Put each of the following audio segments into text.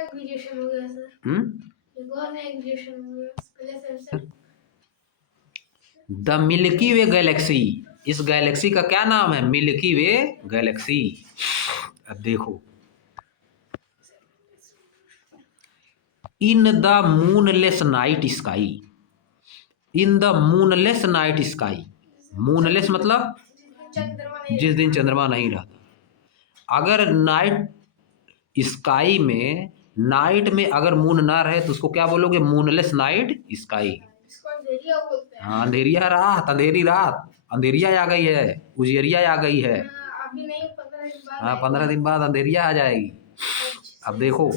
Aggregation हो गया sir. एक और नया एग्रीगेशन हो गया पहले से। द मिल्की वे गैलेक्सी, इस गैलेक्सी का क्या नाम है? मिल्की वे गैलेक्सी। अब देखो, in the moonless night sky, in the moonless night sky, moonless मतलब जिस दिन चंद्रमा नहीं रहता। अगर नाइट स्काई में, नाइट में अगर मून ना रहे तो उसको क्या बोलोगे? Moonless night sky. इसको अंधेरिया बोलते हैं। हाँ, अंधेरिया रात, अंधेरी रात, अंधेरिया आ गई है, उजियरिया आ गई है। अभी नहीं, 15 दिन बाद। हाँ, 15 दिन बाद अंधेरिया आ जाएगी। अब देखो,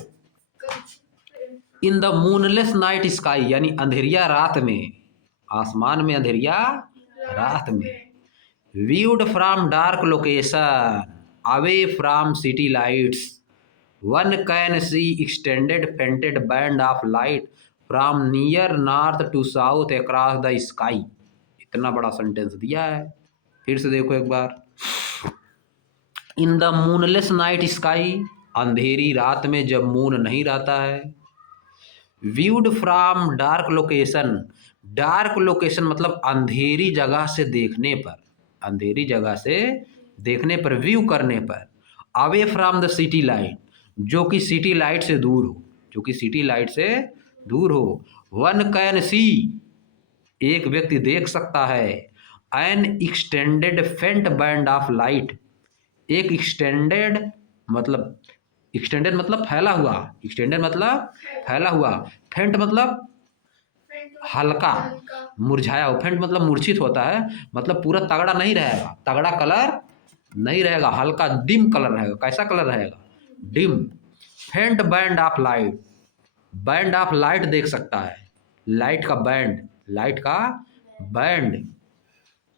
in the moonless night sky यानी अंधेरिया रात में, आसमान में अंधेरिया रात में। Viewed from dark location away from city lights, one can see extended fainted band of light from near north to south across the sky. इतना बड़ा सेंटेंस दिया है, फिर से देखो एक बार। In the moonless night sky, अंधेरी रात में जब मून नहीं रहता है। Viewed from dark location, dark location मतलब अंधेरी जगह से देखने पर, अंधेरी जगह से देखने पर, व्यू करने पर। Away from the city light, जो कि सिटी लाइट से दूर हो, जो कि सिटी लाइट से दूर हो। वन कैन सी, एक व्यक्ति देख सकता है। एन एक्सटेंडेड फेंट बैंड ऑफ लाइट, एक एक्सटेंडेड मतलब, एक्सटेंडेड मतलब फैला हुआ, एक्सटेंडेड मतलब फैला हुआ, फेंट मतलब हल्का, मुरझाया हुआ। फेंट मतलब मूर्छित होता है, मतलब पूरा तगड़ा नहीं रहेगा, तगड़ा कलर नहीं रहेगा, हल्का डिम कलर रहेगा। कैसा कलर रहेगा? डिम। फेंट band of light, band of light देख सकता है, लाइट का बैंड, लाइट का बैंड,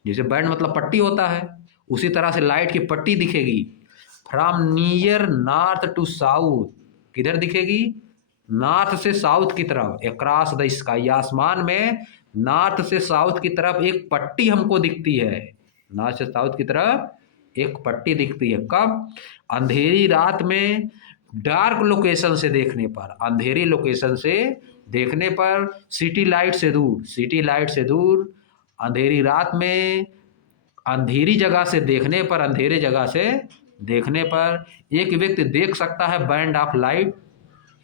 जैसे बैंड मतलब पट्टी होता है, उसी तरह से लाइट की पट्टी दिखेगी। From near north to south, किधर दिखेगी? नॉर्थ से साउथ की तरफ। अक्रॉस द स्काई, आसमान में नॉर्थ से साउथ की तरफ एक पट्टी हमको दिखती है, नॉर्थ से साउथ की तरफ एक पट्टी दिखती है। कब? अंधेरी रात में, डार्क लोकेशन से देखने पर, अंधेरी लोकेशन से देखने पर, सिटी लाइट से दूर, सिटी लाइट से दूर, अंधेरी रात में, अंधेरी जगह से देखने पर, अंधेरे जगह से देखने पर एक व्यक्ति देख सकता है band of light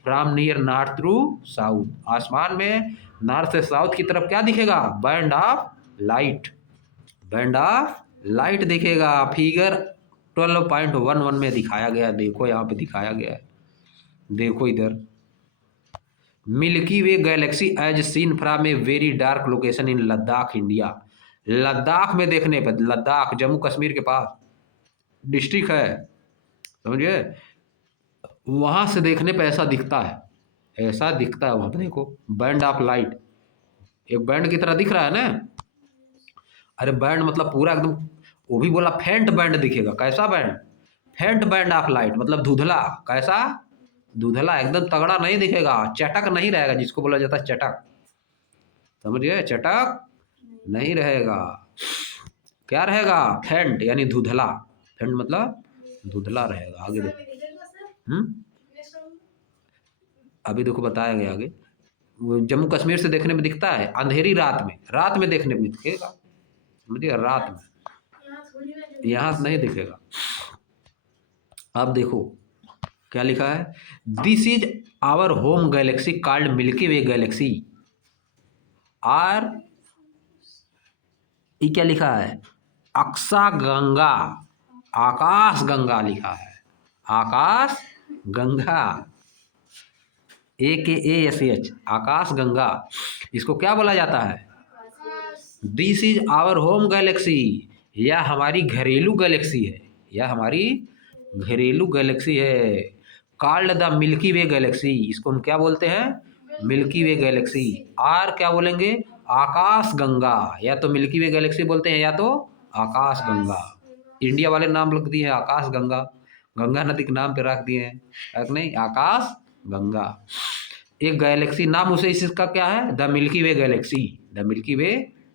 from near north through south. आसमान में नॉर्थ से साउथ की तरफ क्या दिखेगा? Band of light, band of light दिखेगा। फिगर 12.11 में दिखाया गया, देखो यहाँ पे दिखाया गया है, देखो इधर। Milky way galaxy as seen from a very dark location in Ladakh India, Ladakh में देखने पर, लद्दाख जम्मू कश्मीर के पास डिस्ट्रिक्ट है, समझिए, वहां से देखने पर ऐसा दिखता है, ऐसा दिखता है वहां पर। देखो बैंड ऑफ लाइट, एक बैंड की तरह दिख रहा है ना। अरे बैंड मतलब पूरा एकदम, वो भी बोला फेंट बैंड दिखेगा। कैसा बैंड? फेंट बैंड ऑफ लाइट मतलब धुंधला। कैसा? धुंधला, एकदम तगड़ा नहीं दिखेगा, चटक नहीं रहेगा, जिसको बोला जाता है चटक, समझिए, चटक नहीं रहेगा। क्या रहेगा? फेंट यानी धुंधला, फेंट मतलब धुंधला रहेगा। आगे देखो, अभी देखो बताया गया आगे। वो जम्मू कश्मीर से देखने में दिखता है, अंधेरी रात में, रात में देखने में दिखेगा, समझिए, रात में, यहाँ नहीं दिखेगा। अब देखो क्या लिखा है। This is our home galaxy called Milky way galaxy. और ये क्या लिखा है? अक्सा गंगा, आकाश गंगा लिखा है, आकाश गंगा, AKASH, आकाश गंगा। इसको क्या बोला जाता है? This is our home galaxy, यह हमारी घरेलू गैलेक्सी है, यह हमारी घरेलू गैलेक्सी है। Called the milky way Galaxy, इसको हम क्या बोलते हैं? मिल्की वे गैलेक्सी। और क्या बोलेंगे? आकाश गंगा, या तो मिल्की वे गैलेक्सी बोलते हैं या तो आकाश गंगा। इंडिया वाले नाम रख दिए हैं आकाश गंगा, गंगा नदी के नाम पे रख दिए हैं, नहीं, आकाश गंगा। एक गैलेक्सी नाम उसे, इसका क्या है? The milky way Galaxy, the milky way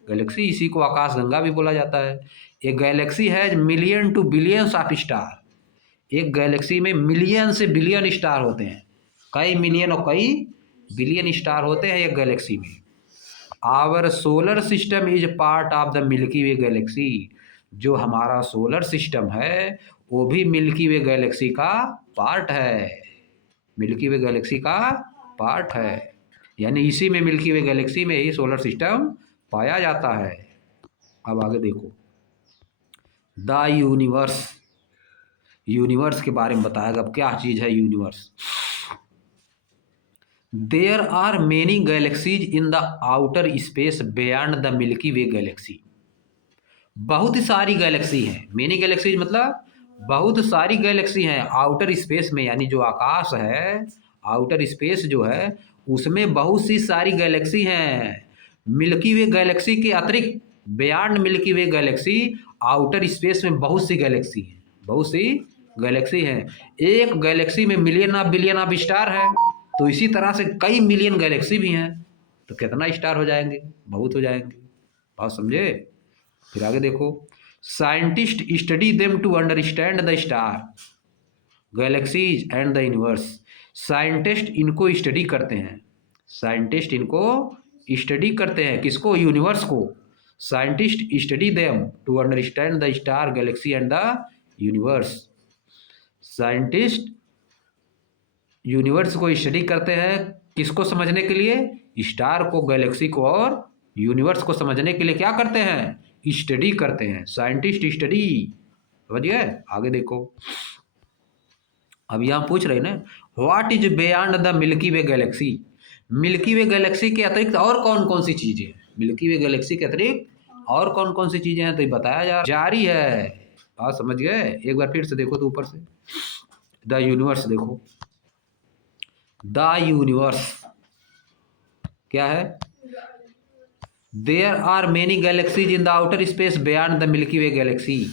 Galaxy, इसी को आकाश गंगा भी बोला जाता है। एक गैलेक्सी है million to billions of star, एक गैलेक्सी में मिलियन से बिलियन स्टार होते हैं। कई मिलियन और कई बिलियन स्टार होते हैं एक गैलेक्सी में। Our solar system is part of the milky way galaxy. जो हमारा सोलर सिस्टम है वो भी मिल्की वे गैलेक्सी का पार्ट है, मिल्की वे गैलेक्सी का पार्ट है। यानी इसी में मिल्की वे गैलेक्सी में ही सोलर सिस्टम पाया जाता है। अब आगे देखो, द यूनिवर्स, यूनिवर्स के बारे में बताएगा। अब क्या चीज़ है universe? There are many galaxies in the outer space beyond the milky way galaxy. बहुत सारी गैलेक्सी हैं। मेनी गैलेक्सीज मतलब बहुत सारी गैलेक्सी हैं आउटर स्पेस में, यानी जो आकाश है, आउटर स्पेस जो है उसमें बहुत सी सारी गैलेक्सी हैं। मिल्की वे गैलेक्सी के अतिरिक्त बियॉन्ड मिल्की वे गैलेक्सी आउटर स्पेस में बहुत सी गैलेक्सी हैं, बहुत सी गैलेक्सी हैं। एक गैलेक्सी में million of billion of star है, तो इसी तरह से कई मिलियन गैलेक्सी भी हैं, तो कितना स्टार हो जाएंगे? बहुत हो जाएंगे। बात समझे? फिर आगे देखो, scientist study them to understand the star galaxies and the universe. Scientist इनको स्टडी करते हैं, साइंटिस्ट इनको स्टडी करते हैं, किसको? यूनिवर्स को। Scientist study them to understand the star galaxy and the universe. Scientist universe को स्टडी करते हैं, किसको समझने के लिए? स्टार को, गैलेक्सी को और यूनिवर्स को समझने के लिए क्या करते हैं? स्टडी करते हैं। साइंटिस्ट स्टडी, समझ गए? आगे देखो, अब यहाँ पूछ रहे ना, what is beyond the milky way Galaxy. Milky way Galaxy के अतिरिक्त और कौन कौन सी चीजें हैं? मिल्की वे गैलेक्सी के अतिरिक्त और कौन कौन सी चीजें हैं तो ये बताया जारी है। बात समझ गए? एक बार फिर से देखो तो ऊपर से, द यूनिवर्स देखो, द यूनिवर्स क्या है? There are many galaxies in the outer space beyond the milky way galaxy.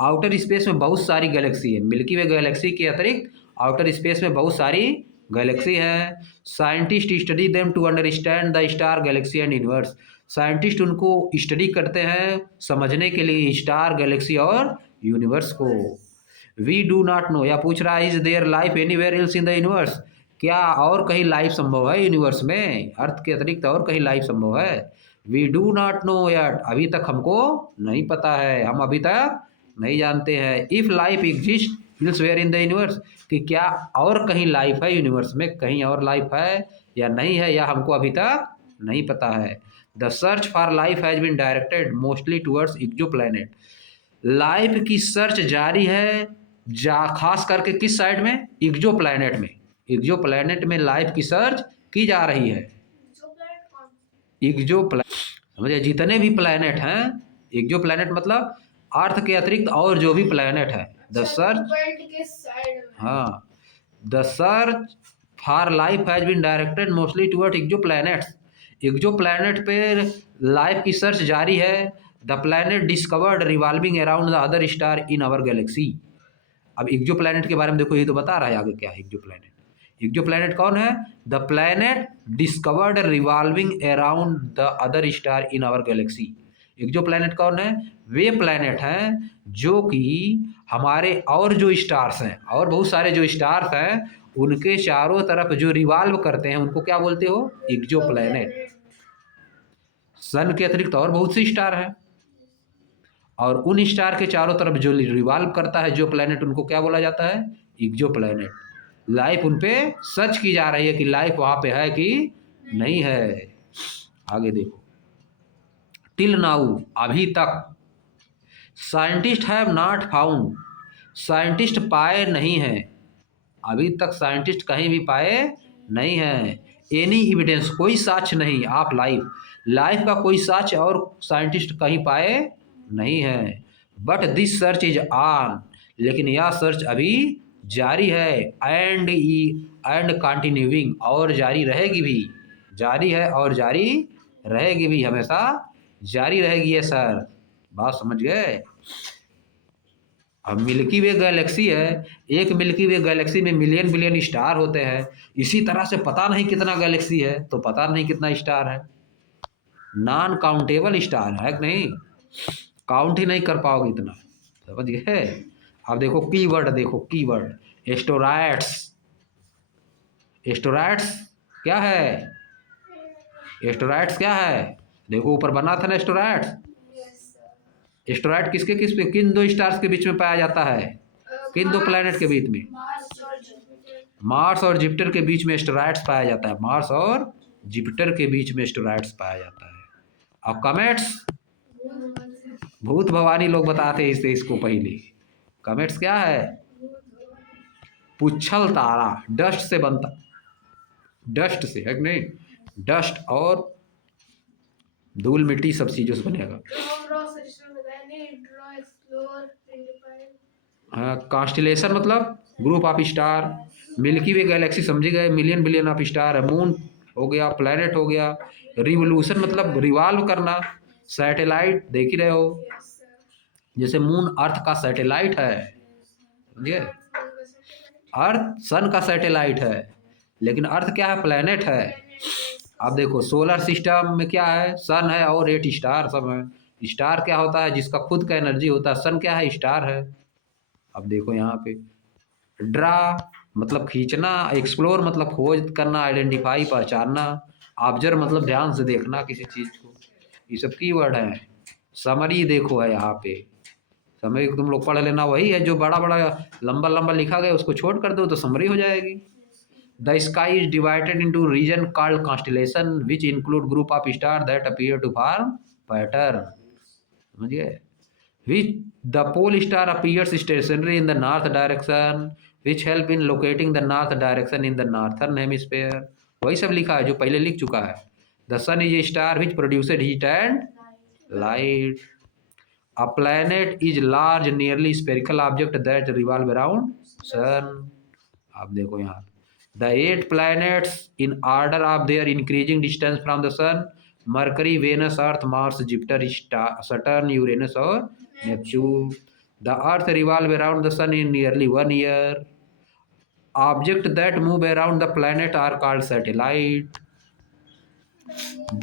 Outer space में बहुत सारी गैलेक्सी है, मिल्की वे गैलेक्सी के अतिरिक्त आउटर स्पेस में बहुत सारी गैलेक्सी है। Scientist study them to understand the star galaxy and universe. Scientist उनको स्टडी करते हैं समझने के लिए स्टार, गैलेक्सी और यूनिवर्स को। वी डू नॉट नो, या पूछ रहा है, is there life anywhere else in the universe. क्या और कहीं लाइफ संभव है यूनिवर्स में? अर्थ के अतिरिक्त और कहीं लाइफ संभव है? We do not know yet, अभी तक हमको नहीं पता है, हम अभी तक नहीं जानते हैं। If life exist elsewhere in the universe, कि क्या और कहीं लाइफ है यूनिवर्स में, कहीं और लाइफ है या नहीं है, या हमको अभी तक नहीं पता है। The search for life has been directed mostly towards exoplanet. Life की सर्च जारी है खास करके किस साइड में? एक्सो प्लैनेट में। एक्सो प्लैनेट में लाइफ की सर्च की जा रही है। एक्सो प्लैनेट समझे? जितने भी प्लैनेट हैं, एक्सो प्लैनेट मतलब अर्थ के अतिरिक्त और जो भी प्लैनेट है, द सर्च, हाँ, the search for life has been directed mostly toward exoplanets. Exoplanet पे लाइफ की सर्च जारी है। The planet discovered revolving around the other star in our galaxy. अब एक्सो प्लैनेट के बारे में देखो, ये तो बता रहा है आगे क्या है एक्सो प्लैनेट। एक्सो प्लैनेट कौन है? The planet discovered revolving around the other star in our galaxy. Exoplanet कौन है? वे प्लैनेट हैं जो कि हमारे और जो स्टार्स हैं, और बहुत सारे जो स्टार्स हैं, उनके चारों तरफ जो रिवॉल्व करते हैं, उनको क्या बोलते हो? एक्सो प्लैनेट। सन के अतिरिक्त और बहुत सी स्टार हैं, और उन स्टार के चारों तरफ जो रिवॉल्व करता है जो प्लैनेट, उनको क्या बोला जाता है? एक्सो प्लैनेट। लाइफ उन पे सर्च की जा रही है कि लाइफ वहाँ पे है कि नहीं है। आगे देखो, टिल नाउ, अभी तक, scientist have not found, scientist पाए नहीं हैं, अभी तक साइंटिस्ट कहीं भी पाए नहीं हैं। एनी एविडेंस, कोई साक्ष्य नहीं, ऑफ लाइफ, लाइफ का कोई साक्ष्य और साइंटिस्ट कहीं पाए नहीं है। But this search is on, लेकिन यह सर्च अभी जारी है। एंड कंटिन्यूइंग, और जारी रहेगी भी, जारी है और जारी रहेगी भी, हमेशा जारी रहेगी ये सर। बात समझ गए? अब मिल्की वे गैलेक्सी है, एक मिल्की वे गैलेक्सी में मिलियन बिलियन स्टार होते हैं। इसी तरह से पता नहीं कितना गैलेक्सी है, तो पता नहीं कितना स्टार है। नॉन काउंटेबल स्टार है कि नहीं, काउंट ही नहीं कर पाओगे इतना, समझ गए? अब देखो कीवर्ड, देखो कीवर्ड, एस्टेरॉयड्स। एस्टेरॉइड्स क्या है? एस्टेरॉइड्स क्या है? देखो ऊपर बना था ना एस्टेरॉइड्स। एस्टेरॉइड किसके किस पे किन दो स्टार्स के बीच में पाया जाता है? किन दो प्लैनेट के बीच में? मार्स और जुपिटर के बीच में एस्टेरॉइड्स पाया जाता है। मार्स और जुपिटर के बीच में एस्टेरॉइड्स पाया जाता है। और कमेट्स भूत भवानी लोग बताते हैं इसको पहले। कमेट्स क्या है? पुच्छल तारा, डस्ट से बनता, डस्ट से है कि नहीं? डस्ट और धूल मिट्टी सब चीजों से बनेगा। हाँ, कॉन्स्टिलेशन मतलब group of star. Milky way Galaxy समझे गए, मिलियन बिलियन ऑफ स्टार है। मून हो गया, प्लैनेट हो गया। रिवोल्यूशन मतलब रिवॉल्व करना। सैटेलाइट देख ही रहे हो, जैसे मून अर्थ का सैटेलाइट है, समझिए। अर्थ सन का सैटेलाइट है, लेकिन अर्थ क्या है? प्लैनेट है। अब देखो सोलर सिस्टम में क्या है? सन है और 8 स्टार सब है। स्टार क्या होता है? जिसका खुद का एनर्जी होता है। सन क्या है? स्टार है। अब देखो यहाँ पे ड्रा मतलब खींचना, एक्सप्लोर मतलब खोज करना, आइडेंटिफाई पहचानना, ऑब्जर्व मतलब ध्यान से देखना किसी चीज को। ये सब कीवर्ड है। समरी देखो है यहाँ पे, समरी तुम लोग पढ़ लेना। वही है जो बड़ा बड़ा लंबा लंबा लिखा गया उसको छोड़ कर दो तो समरी हो जाएगी। The sky is divided into region called constellation which include group of star that appear to form pattern, समझिए। Which the pole star appears stationary in the north direction, which help in locating the north direction in the northern hemisphere। वही सब लिखा है जो पहले लिख चुका है। The sun is a star which produces heat and light। A planet is large nearly spherical object that revolve around sun। आप देखो यहाँ the 8 planets in order of their increasing distance from the sun: Mercury, Venus, Earth, Mars, Jupiter, Saturn, Uranus और Neptune। The Earth revolve around the sun in nearly 1 year। Objects that move around the planet are called satellite।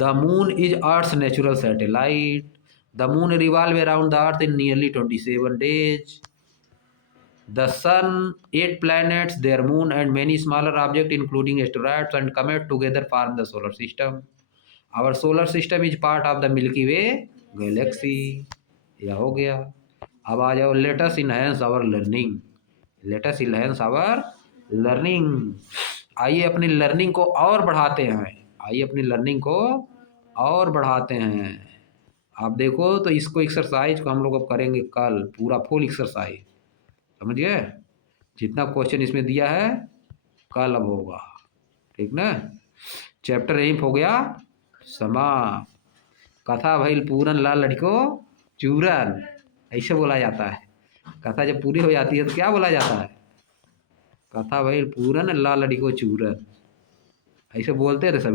The moon is Earth's natural satellite। The moon revolve around the Earth in nearly 27 days। The sun, 8 planets, their moon, and many smaller objects, including asteroids and comets, together form the solar system। Our solar system is part of the Milky Way galaxy। यह हो गया। अब आ जाओ let us enhance our learning। let us enhance our learning। आइए अपनी learning को और बढ़ाते हैं। आइए अपनी लर्निंग को और बढ़ाते हैं। आप देखो तो इसको एक्सरसाइज को हम लोग अब करेंगे कल, पूरा फुल एक्सरसाइज, समझ गए। जितना क्वेश्चन इसमें दिया है कल अब होगा, ठीक ना। चैप्टर 1 हो गया समाप्त। कथा भइल पूरन लाल लड़को चूरन, ऐसे बोला जाता है। कथा जब पूरी हो जाती है तो क्या बोला जाता है? कथा भइल पूरन लाल लड़को चूरन, ऐसे बोलते थे सभी।